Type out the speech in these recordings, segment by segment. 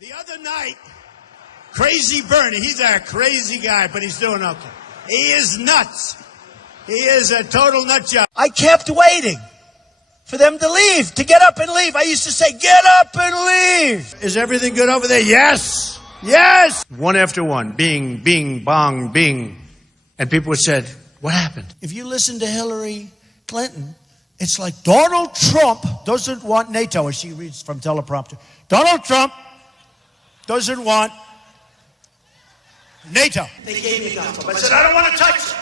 The other night, Crazy Bernie, he's a crazy guy, but he's doing okay. He is nuts. He is a total nut job. I kept waiting for them to leave, to get up and leave. I used to say, get up and leave. Is everything good over there? Yes. Yes. One after one. Bing, bing, bong, bing. And people said, what happened? If you listen to Hillary Clinton, it's like Donald Trump doesn't want NATO, as she reads from teleprompter. Donald Trump doesn't want NATO. They gave me golf. I said, I don't want to touch it.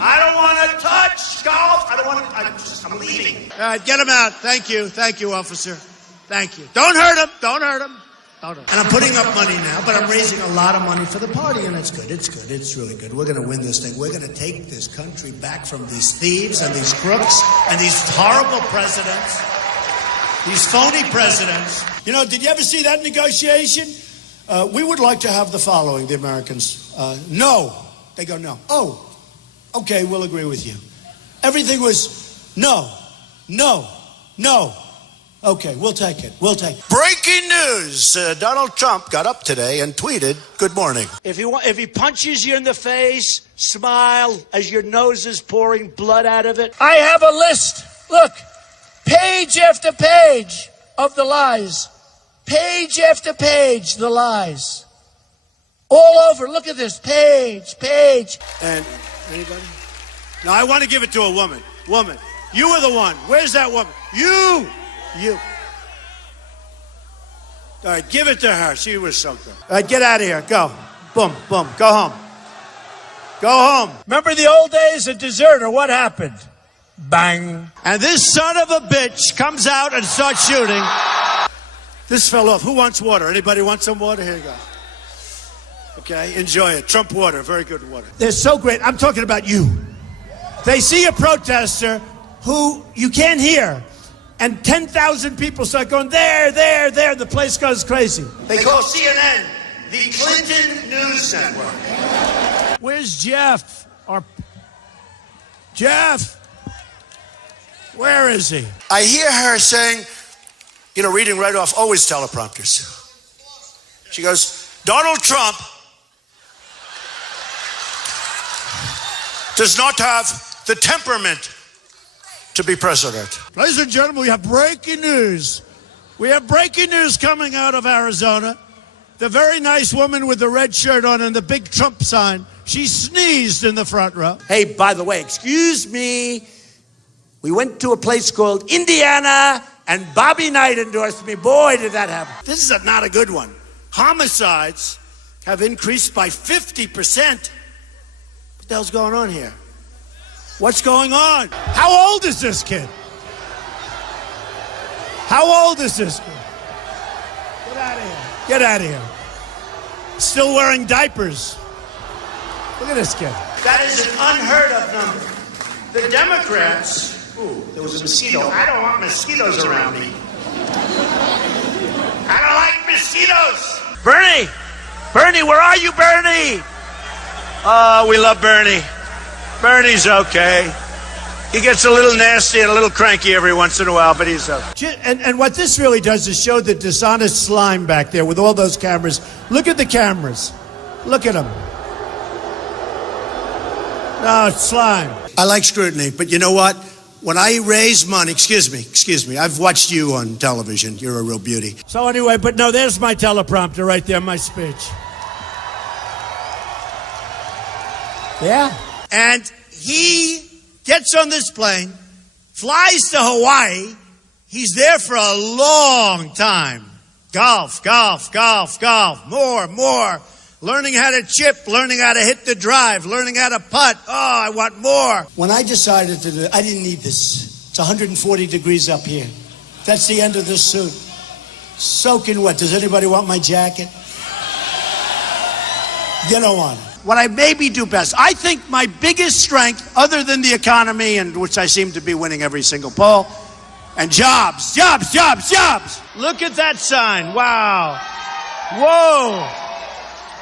I don't want to touch golf. I don't want to. I'm leaving. All right, get him out. Thank you. Thank you, officer. Thank you. Don't hurt him. Don't hurt him. Don't hurt him. And I'm putting up money now, but I'm raising a lot of money for the party, and it's good. It's good. It's really good. We're going to win this thing. We're going to take this country back from these thieves and these crooks and these horrible presidents, these phony presidents. You know, did you ever see that negotiation? We would like to have the following, the Americans. No. They go, no. Oh, okay, we'll agree with you. Everything was no, no, no. Okay, we'll take it. We'll take it. Breaking news. Donald Trump got up today and tweeted, good morning. If he punches you in the face, smile as your nose is pouring blood out of it. I have a list. Look, page after page of the lies. Page after page, the lies. All over. Look at this. Page, page. And anybody? No, I want to give it to a woman. Woman. You were the one. Where's that woman? You. All right, give it to her. She was something. All right, get out of here. Go. Boom, boom. Go home. Go home. Remember the old days of deserter? What happened? Bang. And this son of a bitch comes out and starts shooting. This fell off. Who wants water? Anybody want some water? Here you go. Okay, enjoy it. Trump water, very good water. They're so great. I'm talking about you. They see a protester who you can't hear, and 10,000 people start going, there, there, there. The place goes crazy. They call CNN the Clinton News Network. Where's Jeff? Jeff? Where is he? I hear her saying, you know, reading right off, always teleprompters. She goes, Donald Trump does not have the temperament to be president. Ladies and gentlemen, we have breaking news. We have breaking news coming out of Arizona. The very nice woman with the red shirt on and the big Trump sign, she sneezed in the front row. Hey, by the way, excuse me. We went to a place called Indiana, and Bobby Knight endorsed me. Boy, did that happen. This is not a good one. Homicides have increased by 50%. What the hell's going on here? What's going on? How old is this kid? How old is this kid? Get out of here. Get out of here. Still wearing diapers. Look at this kid. That is an unheard of number. The Democrats... Ooh, there was a mosquito. I don't want mosquitoes around me. I don't like mosquitoes. Bernie, where are you, Bernie? Oh, we love Bernie. Bernie's okay. He gets a little nasty and a little cranky every once in a while, but he's okay. And what this really does is show the dishonest slime back there with all those cameras. Look at the cameras. Look at them. No, it's slime. I like scrutiny, but you know what? When I raise money, excuse me, I've watched you on television. You're a real beauty. So anyway, but no, there's my teleprompter right there, my speech. Yeah. And he gets on this plane, flies to Hawaii. He's there for a long time. Golf, golf, golf, golf. More. Learning how to chip, learning how to hit the drive, learning how to putt. Oh, I want more. When I decided to do it, I didn't need this. It's 140 degrees up here. That's the end of this suit. Soaking wet. Does anybody want my jacket? You don't want it. What I maybe do best, I think my biggest strength, other than the economy, and which I seem to be winning every single poll, and jobs. Look at that sign. Wow. Whoa.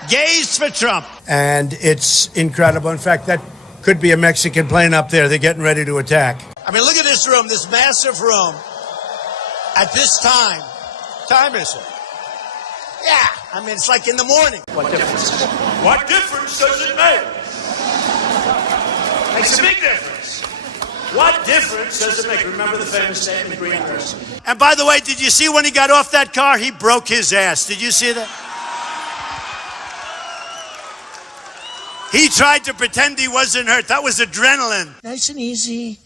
Gays for Trump. And it's incredible. In fact, that could be a Mexican plane up there. They're getting ready to attack. I mean, look at this room, this massive room. At this time is it? Yeah, I mean, it's like in the morning. What difference does it make? Makes a big difference. What difference does it make? Remember the famous statement, the green person. And by the way, did you see when he got off that car? He broke his ass. Did you see that? He tried to pretend he wasn't hurt. That was adrenaline. Nice and easy.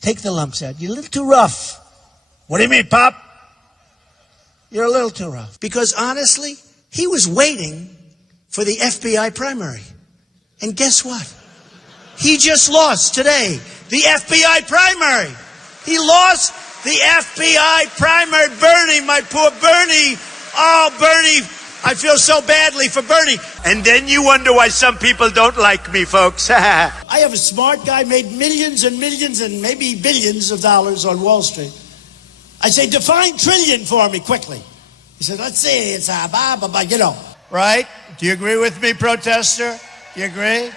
Take the lumps out. You're a little too rough. What do you mean, Pop? You're a little too rough. Because honestly, he was waiting for the FBI primary. And guess what? He just lost today the FBI primary. He lost the FBI primary. Bernie, my poor Bernie. Oh, Bernie, I feel so badly for Bernie. And then you wonder why some people don't like me, folks. I have a smart guy, made millions and millions and maybe billions of dollars on Wall Street. I say, define trillion for me quickly. He said, let's see, it's a you know. Right? Do you agree with me, protester? Do you agree?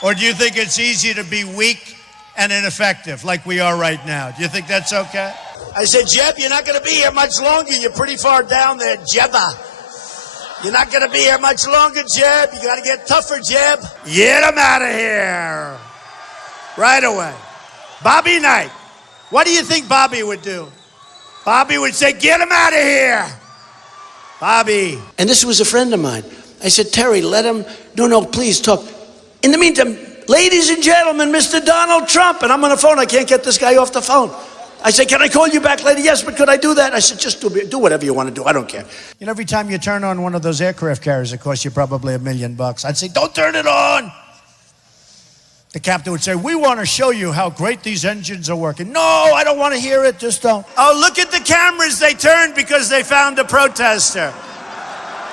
Or do you think it's easy to be weak and ineffective like we are right now? Do you think that's okay? I said, Jeb, you're not going to be here much longer. You're pretty far down there, Jebba. You're not going to be here much longer, Jeb. You got to get tougher, Jeb. Get him out of here. Right away. Bobby Knight. What do you think Bobby would do? Bobby would say, get him out of here. Bobby. And this was a friend of mine. I said, Terry, let him, no, please talk. In the meantime, ladies and gentlemen, Mr. Donald Trump. And I'm on the phone. I can't get this guy off the phone. I said, can I call you back later? Yes, but could I do that? I said, just do whatever you want to do. I don't care. You know, every time you turn on one of those aircraft carriers, it costs you probably $1 million. I'd say, don't turn it on. The captain would say, we want to show you how great these engines are working. No, I don't want to hear it. Just don't. Oh, look at the cameras they turned because they found a protester.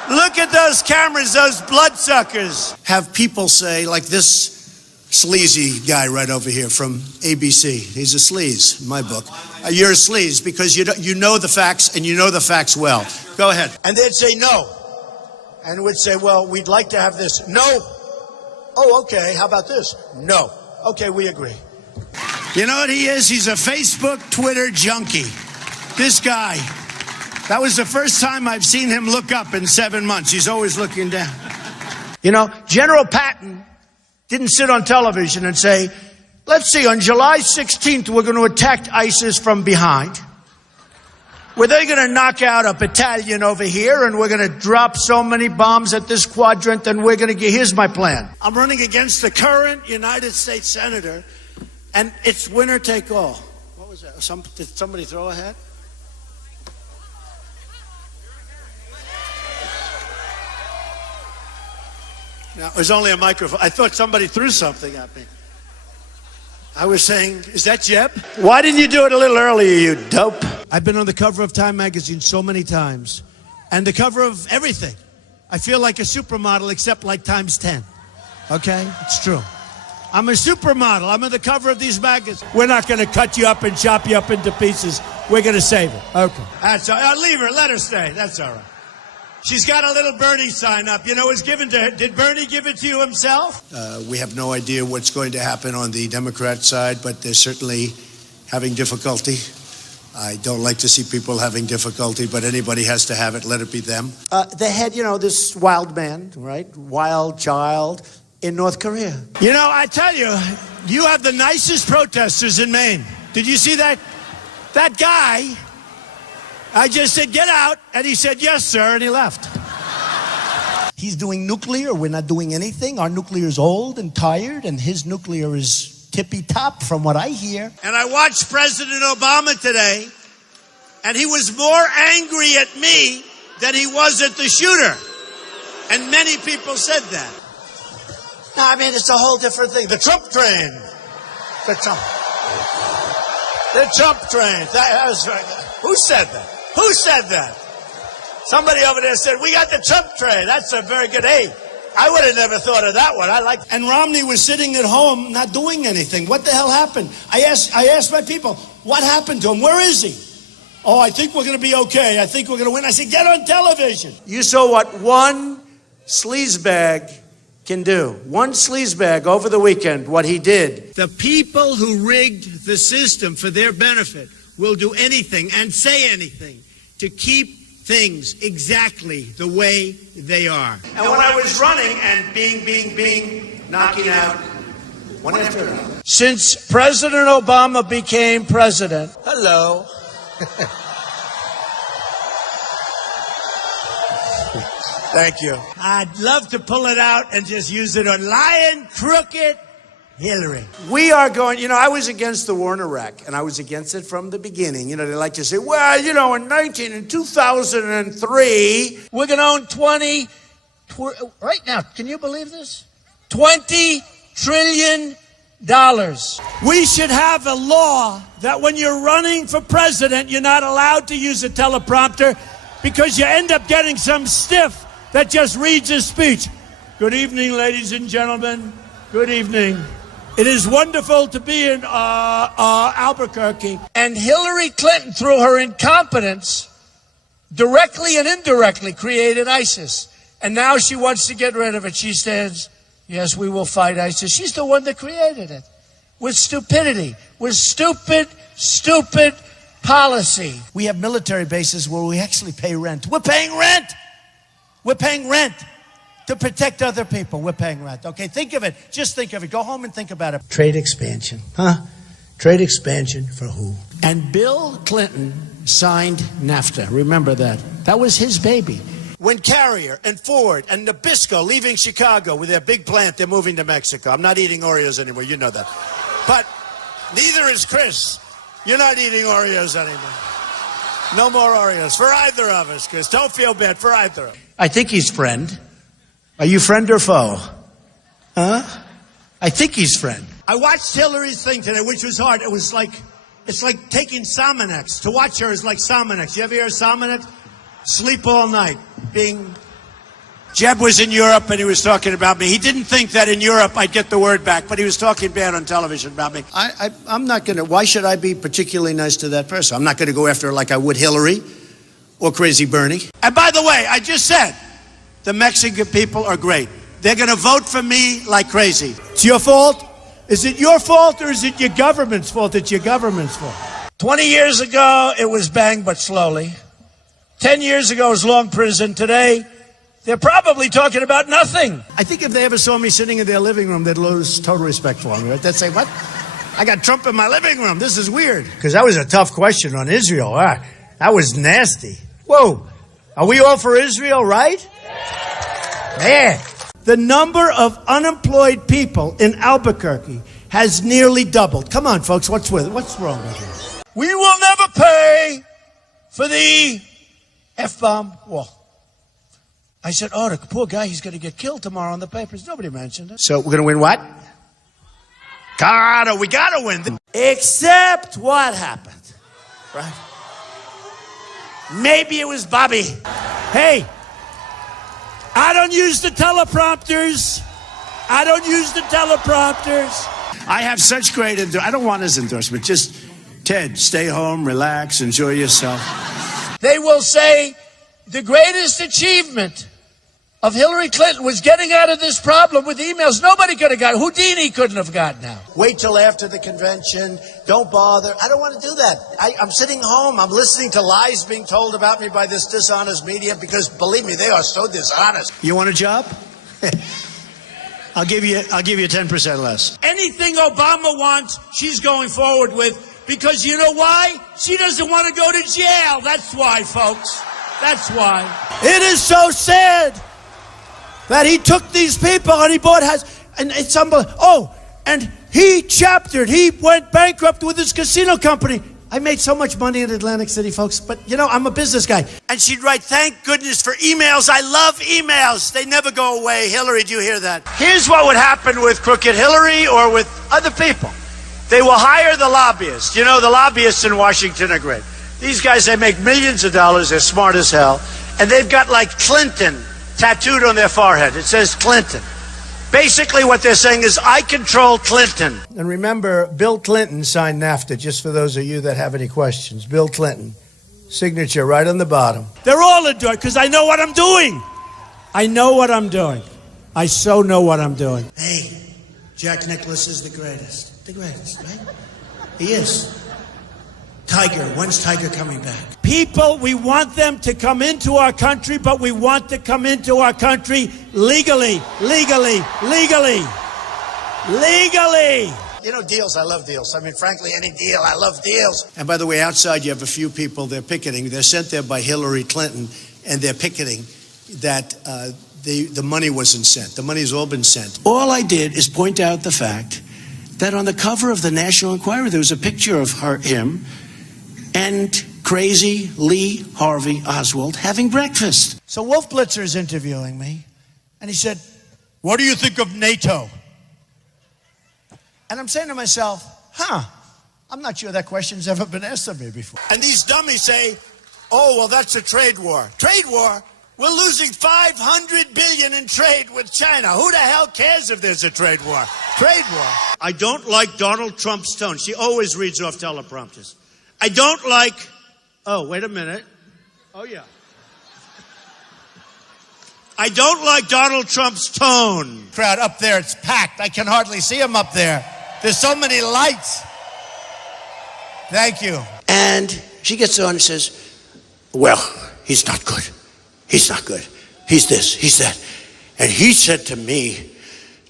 Look at those cameras, those bloodsuckers. Have people say, like this sleazy guy right over here from ABC. He's a sleaze in my book. You're a sleaze because you know the facts and you know the facts well. Go ahead. And they'd say no. And would say, well, we'd like to have this. No. Oh, okay. How about this? No. Okay, we agree. You know what he is? He's a Facebook, Twitter junkie. This guy. That was the first time I've seen him look up in 7 months. He's always looking down. You know, General Patton didn't sit on television and say, let's see, on July 16th, we're going to attack ISIS from behind. Were they going to knock out a battalion over here and we're going to drop so many bombs at this quadrant and we're going to get, here's my plan. I'm running against the current United States Senator and it's winner take all. What was that? Did somebody throw a hat? No, it was only a microphone. I thought somebody threw something at me. I was saying, is that Jeb? Why didn't you do it a little earlier, you dope? I've been on the cover of Time magazine so many times. And the cover of everything. I feel like a supermodel except like times 10. Okay? It's true. I'm a supermodel. I'm on the cover of these magazines. We're not going to cut you up and chop you up into pieces. We're going to save it. Okay. That's all right. Leave her. Let her stay. That's all right. She's got a little Bernie sign up. You know, it was given to her. Did Bernie give it to you himself? We have no idea what's going to happen on the Democrat side, but they're certainly having difficulty. I don't like to see people having difficulty, but anybody has to have it. Let it be them. They had, you know, this wild man, right? Wild child in North Korea. You know, I tell you, you have the nicest protesters in Maine. Did you see that? That guy, I just said, get out. And he said, yes, sir. And he left. He's doing nuclear. We're not doing anything. Our nuclear is old and tired, and his nuclear is tippy-top from what I hear. And I watched President Obama today, and he was more angry at me than he was at the shooter. And many people said that. No, I mean, it's a whole different thing. The Trump train. The Trump train. That was right. Who said that? Who said that? Somebody over there said, we got the Trump train. That's a very good aid. I would have never thought of that one. I like. And Romney was sitting at home not doing anything. What the hell happened? I asked my people, what happened to him? Where is he? Oh, I think we're going to be okay. I think we're going to win. I said, get on television. You saw what one sleazebag can do. One sleazebag over the weekend, what he did. The people who rigged the system for their benefit will do anything and say anything to keep things exactly the way they are. And when I was running and being, knocking out one after another. Since President Obama became president, Hello. thank you. I'd love to pull it out and just use it on lying, crooked Hillary. We are going, I was against the war in Iraq, and I was against it from the beginning. They like to say, well, in 2003. We're going to own right now, can you believe this? $20 trillion. We should have a law that when you're running for president, you're not allowed to use a teleprompter because you end up getting some stiff that just reads his speech. Good evening, ladies and gentlemen. Good evening. It is wonderful to be in Albuquerque. And Hillary Clinton, through her incompetence, directly and indirectly created ISIS. And now she wants to get rid of it. She says, yes, we will fight ISIS. She's the one that created it. With stupidity. With stupid policy. We have military bases where we actually pay rent. We're paying rent. We're paying rent to protect other people. We're paying rent. Okay, think of it. Just think of it. Go home and think about it. Trade expansion. Trade expansion for who? And Bill Clinton signed NAFTA. Remember that. That was his baby. When Carrier and Ford and Nabisco leaving Chicago with their big plant, they're moving to Mexico. I'm not eating Oreos anymore. You know that. But neither is Chris. You're not eating Oreos anymore. No more Oreos for either of us, Chris. Don't feel bad for either of us. I think he's friend. Are you friend or foe? Huh? I think he's friend. I watched Hillary's thing today, which was hard. It's like taking Sominex. To watch her is like Sominex. You ever hear of Sominex? Sleep all night. Jeb was in Europe and he was talking about me. He didn't think that in Europe I'd get the word back, but he was talking bad on television about me. I'm not going to, why should I be particularly nice to that person? I'm not going to go after her like I would Hillary or Crazy Bernie. And by the way, I just said, the Mexican people are great. They're going to vote for me like crazy. It's your fault? Is it your fault or is it your government's fault? It's your government's fault. 20 years ago, it was bang but slowly. 10 years ago, it was long prison. Today, they're probably talking about nothing. I think if they ever saw me sitting in their living room, they'd lose total respect for me. Right? They'd say, what? I got Trump in my living room. This is weird. Because that was a tough question on Israel. That was nasty. Whoa. Are we all for Israel, right? Man. The number of unemployed people in Albuquerque has nearly doubled. Come on, folks. What's wrong with this? We will never pay for the F-bomb wall. I said, oh, the poor guy, he's going to get killed tomorrow in the papers. Nobody mentioned it. So we're going to win what? We got to win. Except what happened, right? Maybe it was Bobby. Hey, I don't use the teleprompters. I have such great I don't want his endorsement. Just, Ted, stay home, relax, enjoy yourself. They will say the greatest achievement of Hillary Clinton was getting out of this problem with emails. Nobody could have got it. Houdini couldn't have gotten out. Wait till after the convention. Don't bother. I don't want to do that. I'm sitting home. I'm listening to lies being told about me by this dishonest media because, believe me, they are so dishonest. You want a job? I'll give you 10% less. Anything Obama wants, she's going forward with because you know why? She doesn't want to go to jail. That's why, folks. That's why. It is so sad that he took these people and he and it's unbelievable. Oh, and he went bankrupt with his casino company. I made so much money in Atlantic City, folks, but I'm a business guy. And she'd write, thank goodness for emails. I love emails. They never go away. Hillary, do you hear that? Here's what would happen with crooked Hillary or with other people. They will hire the lobbyists. The lobbyists in Washington are great. These guys, they make millions of dollars. They're smart as hell. And they've got like Clinton tattooed on their forehead. It says Clinton. Basically what they're saying is, I control Clinton. And remember, Bill Clinton signed NAFTA, just for those of you that have any questions. Bill Clinton. Signature right on the bottom. They're all adored because I know what I'm doing. I so know what I'm doing. Hey, Jack Nicklaus is the greatest. The greatest, right? He is. Tiger, when's Tiger coming back? People, we want them to come into our country, but we want to come into our country legally. Legally. You know, deals, I love deals. I mean, frankly, any deal, I love deals. And by the way, outside you have a few people, they're picketing. They're sent there by Hillary Clinton, and they're picketing that the money wasn't sent. The money's all been sent. All I did is point out the fact that on the cover of the National Enquirer, there was a picture of him and crazy Lee Harvey Oswald having breakfast. So Wolf Blitzer is interviewing me, and he said, "What do you think of NATO?" And I'm saying to myself, I'm not sure that question's ever been asked of me before. And these dummies say, oh, well, that's a trade war. Trade war? We're losing $500 billion in trade with China. Who the hell cares if there's a trade war? Trade war. I don't like Donald Trump's tone. She always reads off teleprompters. I don't like... Oh, wait a minute. Oh, yeah. I don't like Donald Trump's tone. Crowd up there, it's packed. I can hardly see him up there. There's so many lights. Thank you. And she gets on and says, well, he's not good. He's not good. He's this, he's that. And he said to me,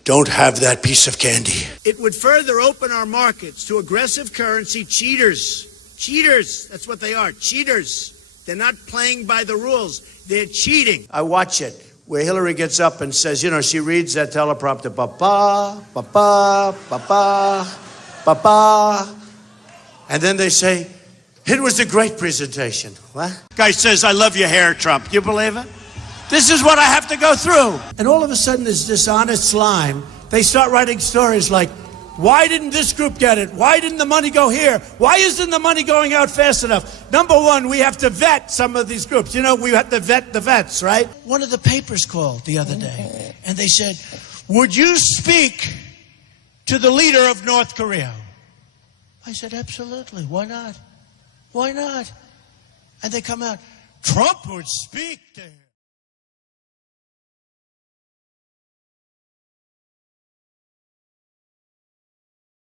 don't have that piece of candy. It would further open our markets to aggressive currency cheaters. Cheaters, that's what they are, cheaters. They're not playing by the rules. They're cheating. I watch it, where Hillary gets up and says, you know, she reads that teleprompter, ba-ba, ba-ba, ba-ba, ba-ba. And then they say, it was a great presentation. What? Guy says, I love your hair, Trump. You believe it? This is what I have to go through. And all of a sudden, this dishonest slime, they start writing stories like, why didn't this group get it? Why didn't the money go here? Why isn't the money going out fast enough? Number one, we have to vet some of these groups. You know, we have to vet the vets, right? One of the papers called the other day, and they said, would you speak to the leader of North Korea? I said, absolutely. Why not? Why not? And they come out, Trump would speak to him.